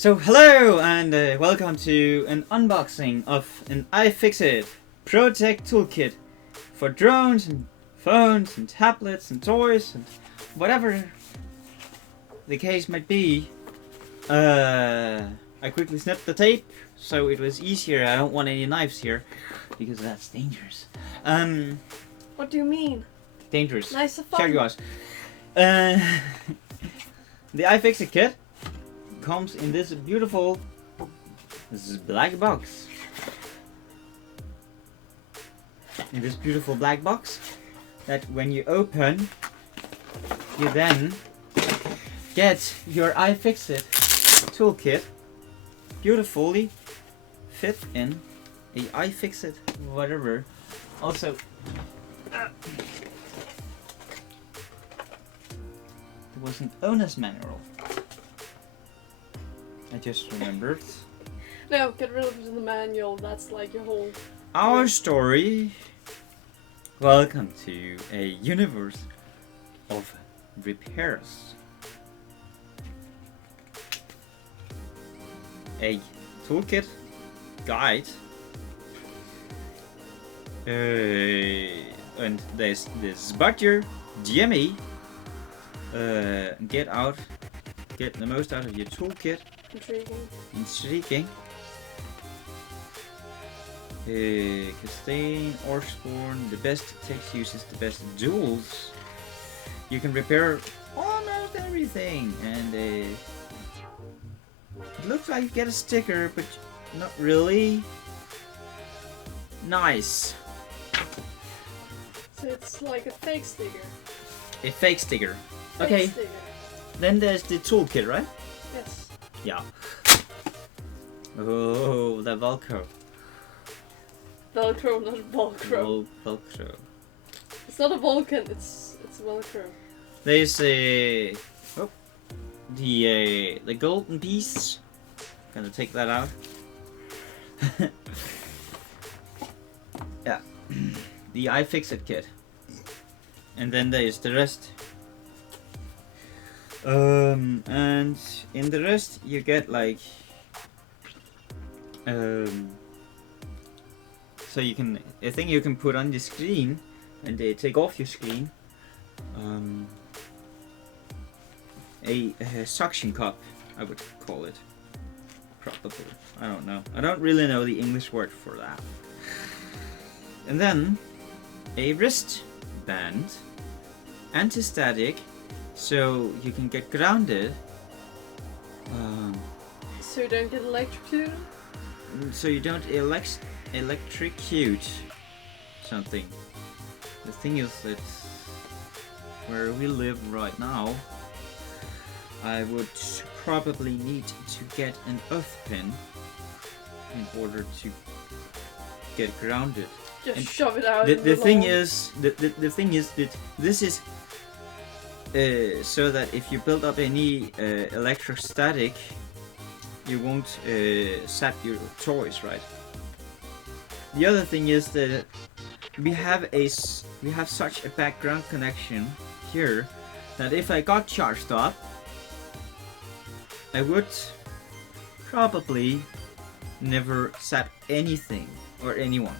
So hello and welcome to an unboxing of an ifixit Protect Toolkit for drones and phones and tablets and toys and whatever the case might be. I quickly snipped the tape so it was easier. I don't want any knives here because that's dangerous. What do you mean? Dangerous. Nice of Check fun. yours. The ifixit kit comes in this beautiful black box. In this beautiful black box that when you open, you then get your ifixit toolkit beautifully fit in a ifixit whatever. Also, there was an owner's manual. I just remembered. No, get rid of the manual. That's like your whole. Our story. Welcome to a universe of repairs. A toolkit guide. And there's this Budger Jimmy. Get the most out of your toolkit. Intriguing. Christine Orsborn, the best text uses the best jewels. You can repair almost everything, and it looks like you get a sticker, but not really. Nice. So it's like a fake sticker. A fake sticker. Fake Okay. sticker. Then there's the toolkit, right? Yes. Yeah. Oh, the Velcro. Velcro, not Velcro. Velcro. It's not a Vulcan. It's Velcro. There's a the golden piece. Gonna take that out. Yeah, the ifixit kit, and then there's the rest. And in the rest you get like so you can a thing you can put on the screen and they take off your screen. A suction cup, I would call it. Probably. I don't know. I don't really know the English word for that. And then a wristband, anti-static, so you can get grounded. So you don't get electrocuted? So you don't electrocute something. The thing is that where we live right now, I would probably need to get an earth pin in order to get grounded. Just And shove it out. The thing is that this is so that if you build up any electrostatic, you won't sap your toys, right? The other thing is that we have such a background connection here that if I got charged up, I would probably never sap anything or anyone.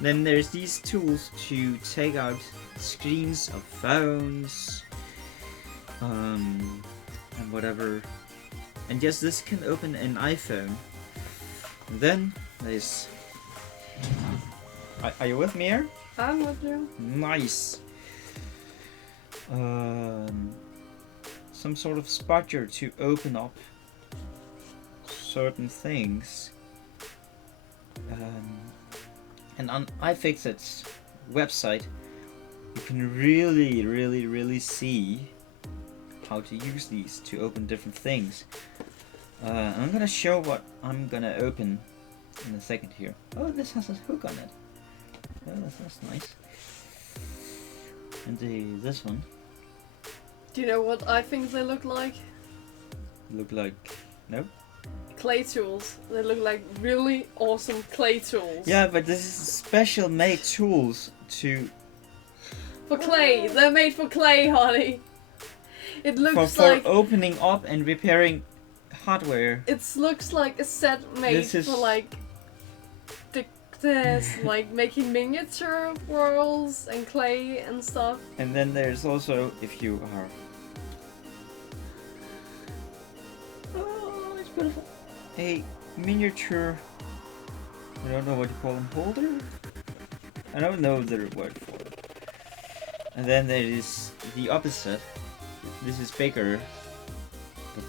Then there's these tools to take out screens of phones and whatever. And yes, this can open an iPhone. And then there's... Are you with me here? I'm with you. Nice. Some sort of spudger to open up certain things. And on ifixit's website, you can really see how to use these to open different things. I'm gonna show what I'm gonna open in a second here. Oh, this has a hook on it. Oh, that's nice. And this one Do you know what I think they look like? look like no. Clay tools. They look like really awesome clay tools. Yeah, but this is special made tools to For clay. They're made for clay, honey. It looks for like opening up and repairing hardware. It looks like a set made for like this, like making miniature worlds and clay and stuff. And then there's also, if you are... Oh, it's beautiful. A miniature... I don't know what you call them, holder? I don't know the word for it. And then there is the opposite. This is bigger. But...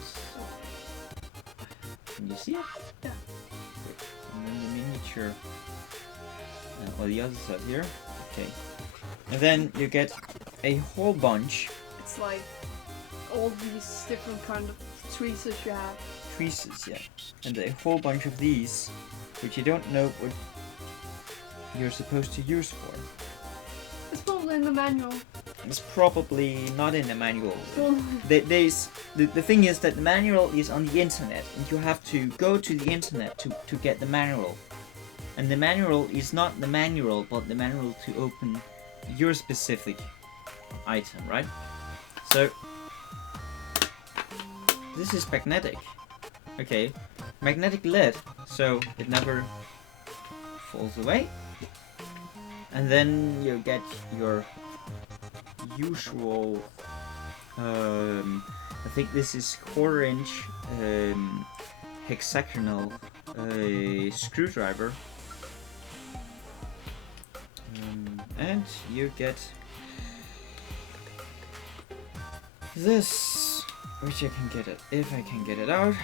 Can you see it? Yeah. And then the miniature... or the other side here. Okay. And then you get a whole bunch. It's like all these different kind of tweezers you have. Tweezers, yeah. And a whole bunch of these, which you don't know what you're supposed to use for. It's probably in the manual. It's probably not in the manual. Well, The thing is that the manual is on the internet, and you have to go to the internet to get the manual. And the manual is not the manual, but the manual to open your specific item, right? So, this is magnetic. Okay, magnetic lead, so it never falls away. And then you get your usual, I think this is 1/4" hexagonal screwdriver. And you get this, which I can get it if I can get it out.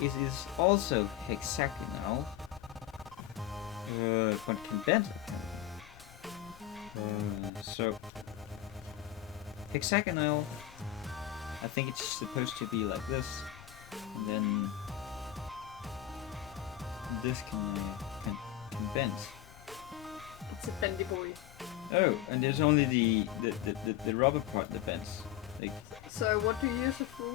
It is also hexagonal, but can bend. So hexagonal, I think it's supposed to be like this, and then this can bend. it's a bendy boy. Oh, and there's only the rubber part that bends. Like, So what do you use it for?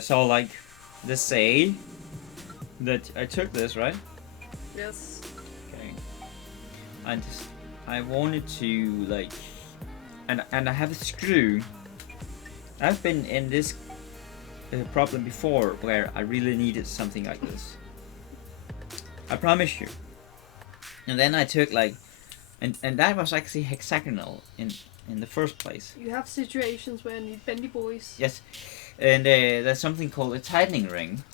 so like, let's say that I took this, right? Yes. Okay. And I wanted to like, and I have a screw. I've been in this problem before where I really needed something like this. I promise you. And then I took like, and that was actually hexagonal in the first place. You have situations where you need bendy boys. Yes, and there's something called a tightening ring.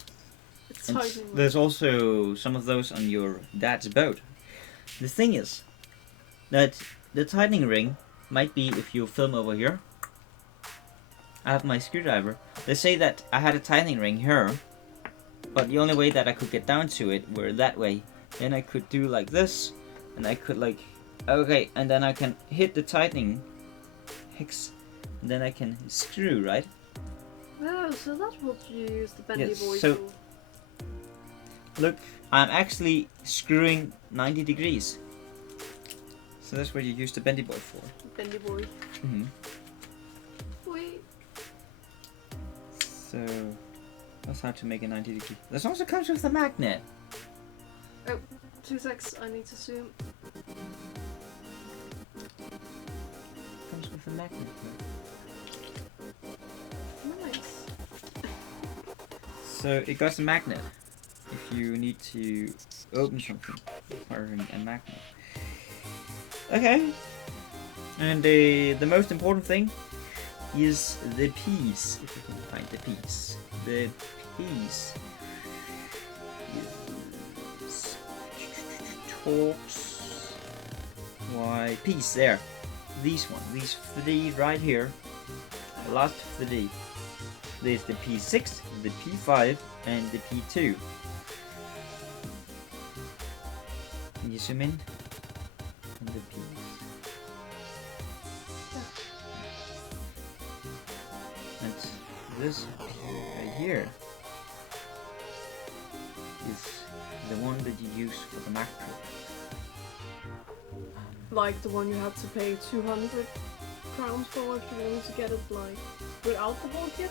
It's And tightening. there's also some of those on your dad's boat. The thing is that the tightening ring might be, if you film over here, I have my screwdriver. They say that I had a tightening ring here, but the only way that I could get down to it were that way. Then I could do like this, and I could like, okay, and then I can hit the tightening hex, and then I can screw, right? Oh, so that's what you use the bendy Yes, boy so- for. Look, I'm actually screwing 90 degrees. So that's what you use the bendy boy for. Bendy boy. Mm-hmm. Wait. So that's how to make a 90 degree. This also comes with a magnet. 2 secs, I need to zoom. Comes with a magnet. Nice. So it got a magnet if you need to open something requiring a magnet. Okay. And the most important thing is the piece. If you can find the piece. The piece is talks. Why piece there? These 3 right here. The last 3. There's the P6, the P5, and the P2. Can you zoom in? And the P's. And this right here is the one that you use for the Mac Pro. Like the one you had to pay 200 crowns for if you wanted to get it like without the whole kit.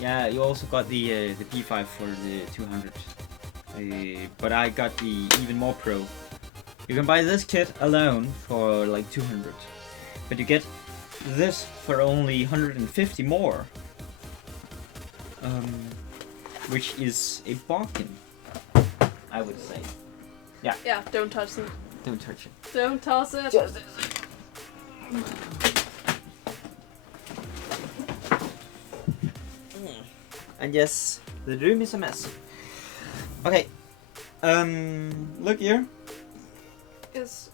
Yeah, you also got the P5 for the 200. But I got the even more pro. You can buy this kit alone for like 200. But you get this for only 150 more. Which is a bargain, I would say. Yeah. Yeah, don't touch it. Don't touch it. Don't toss it. Just And yes, the room is a mess. Okay. Look here. Yes.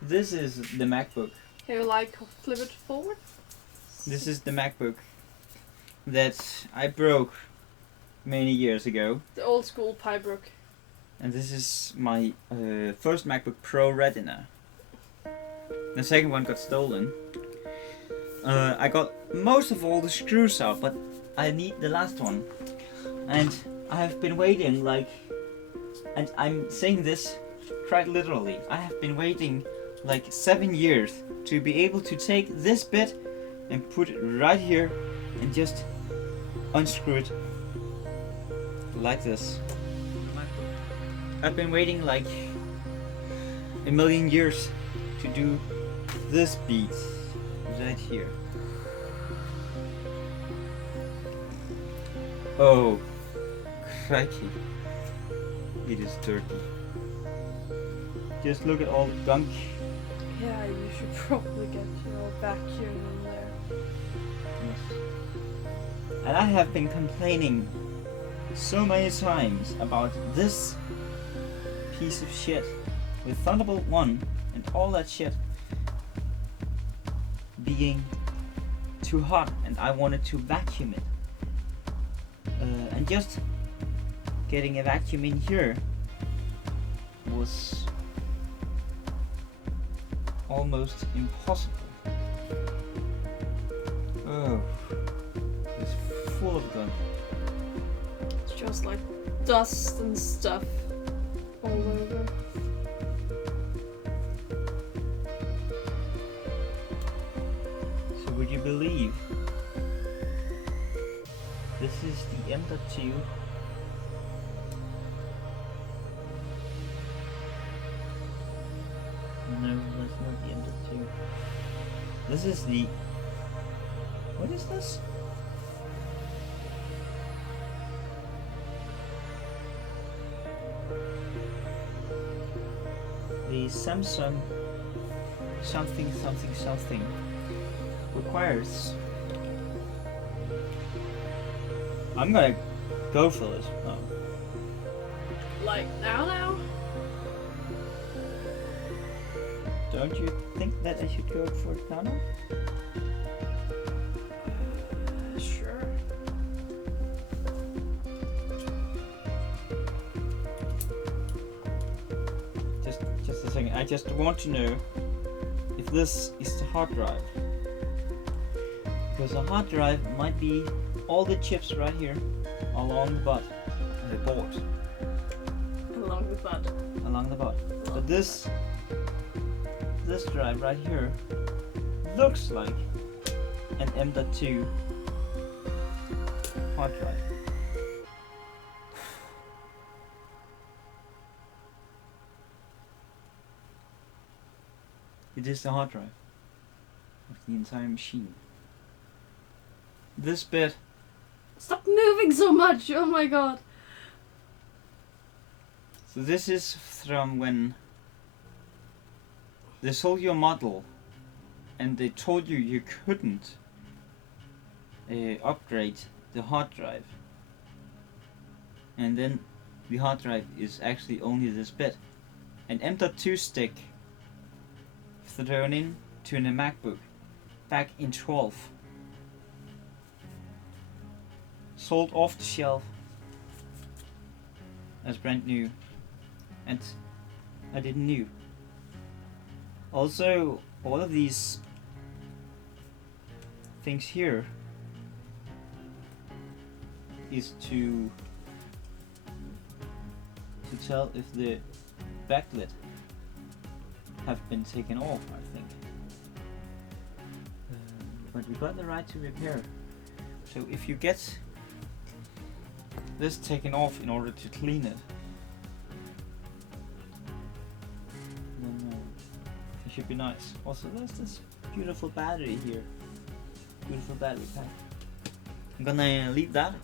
This is the MacBook. Can you like flip it forward? This is the MacBook that I broke many years ago. The old school Pybrook. And this is my first MacBook Pro Retina. The second one got stolen. I got most of all the screws out, but I need the last one. And I have been waiting like, and I'm saying this quite literally, I have been waiting like 7 years to be able to take this bit and put it right here and just unscrew it like this. I've been waiting like a million years to do this beat right here. Oh, crikey. It is dirty. Just look at all the gunk. Yeah, you should probably get your vacuum in there. Yes. And I have been complaining so many times about this piece of shit with Thunderbolt 1 and all that shit being too hot, and I wanted to vacuum it. And just getting a vacuum in here was almost impossible. Oh, it's full of gunk. It's just like dust and stuff all over. So would you believe this is the M.2? No, that's not the M.2. This is the... What is this? The Samsung something requires... I'm gonna go for this. Oh. Like now? Don't you think that I should go for it now? Sure. Just a second. I just want to know if this is the hard drive. Because the hard drive might be all the chips right here along the butt, the board. Along the butt. Along the butt. But this drive right here looks like an M.2 hard drive. It is the hard drive of the entire machine. This bit. Stop moving so much! Oh my god! So this is from when they sold you a model and they told you you couldn't upgrade the hard drive. And then the hard drive is actually only this bit. An M.2 stick thrown in to a MacBook back in 12. Sold off the shelf as brand new, and I didn't know. Also, all of these things here is to tell if the backlit have been taken off, I think. But we got the right to repair. So if you get this taken off in order to clean it, then it should be nice. Also, there's this beautiful battery here. Beautiful battery pack. I'm gonna leave that.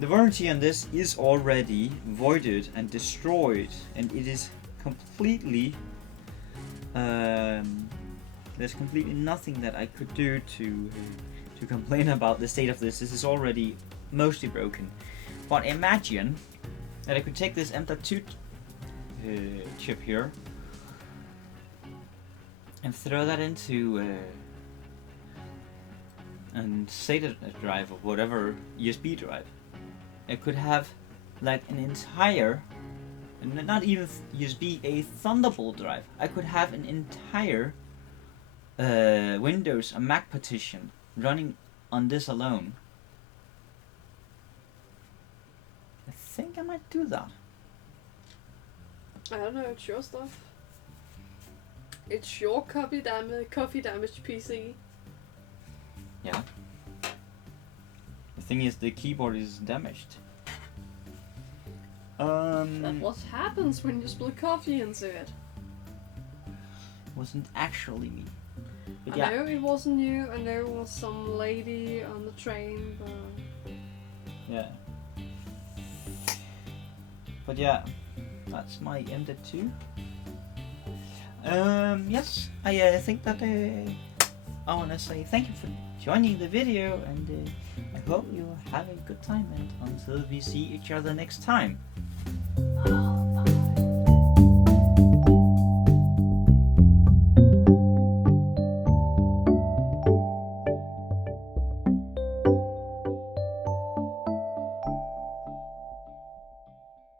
The warranty on this is already voided and destroyed, and it is completely there's completely nothing that I could do to complain about the state of this. This is already mostly broken. But imagine that I could take this M.2 chip here and throw that into and SATA drive or whatever USB drive. I could have like an entire, not even USB, a Thunderbolt drive. I could have an entire Windows, a Mac partition running on this alone. I think I might do that. I don't know, it's your stuff. It's your coffee damaged PC. Yeah. The thing is, the keyboard is damaged. That's what happens when you spill coffee into it. Wasn't actually me. But I yeah. know it wasn't you, I know it was some lady on the train, but... Yeah. But yeah, that's my M.2. Yes, I think that I want to say thank you for joining the video, and I hope you have a good time, and until we see each other next time.